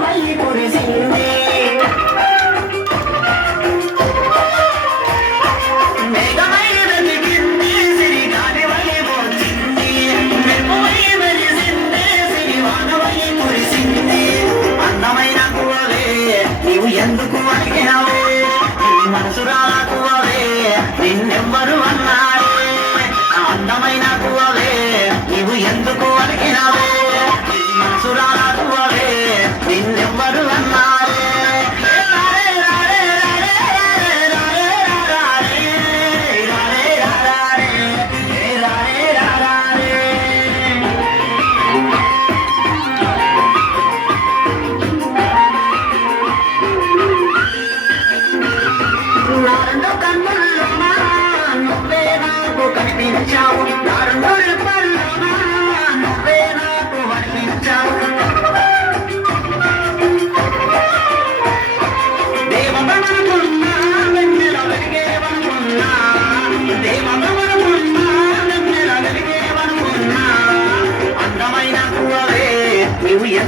మళ్ళీ కురిసింది. ఎందుకు అడిగినావు? మనసు రాకువే నిన్నెవ్వరు అన్నారే? అందమైన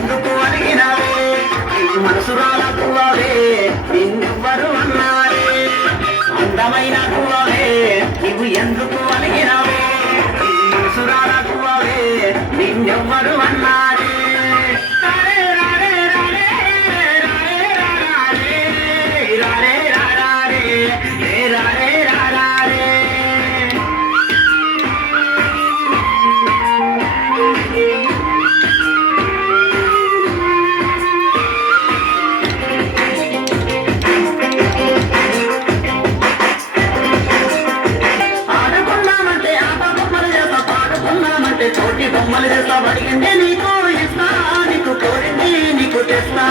ఎందుకు అడిగినావే? నీకు మనసు రాల నిన్నెవ్వరు అన్నారే? అందమైన కువవే నీవు ఎందుకు అడిగినావే? నీకు మనసు రాల నిన్నెవ్వరు అన్నారే? బొమ్మలు చేస్తా నీకు ఇస్తా నీకు కోరింది నీకు తెస్తా.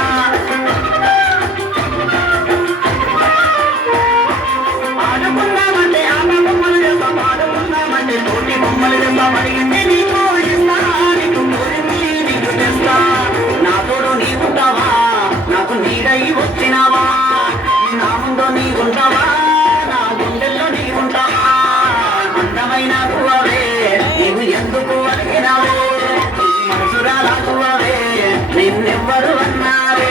ఆడుకున్నామంటే ఆట బొమ్మలు చేస్తా పాడుకున్నామంటే బొమ్మలు నీకు ఇస్తా నీకు కోరింది నీకు తెస్తా. నా తోడు నీ ఉంటావా నాకు నీడై వచ్చినావా? నా ముందు నీ ఎవ్వరు అన్నారే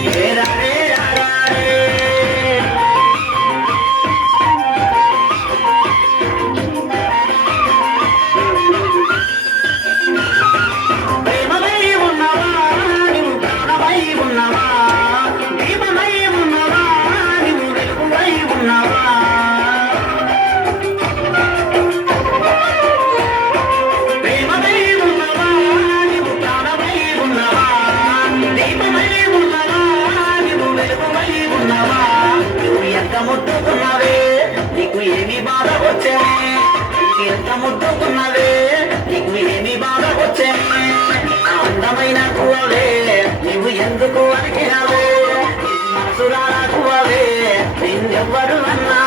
Yeah. ముట్టుకున్నవే? నీకు ఏమి బాధ వచ్చే? ఎంత ముట్టుకున్నవే? నీకు ఏమి బాధ వచ్చే? అందమైన కువలే నువ్వు ఎందుకు అడిగినవే మనసురాలా కువలే నిన్నెవ్వరు అన్నా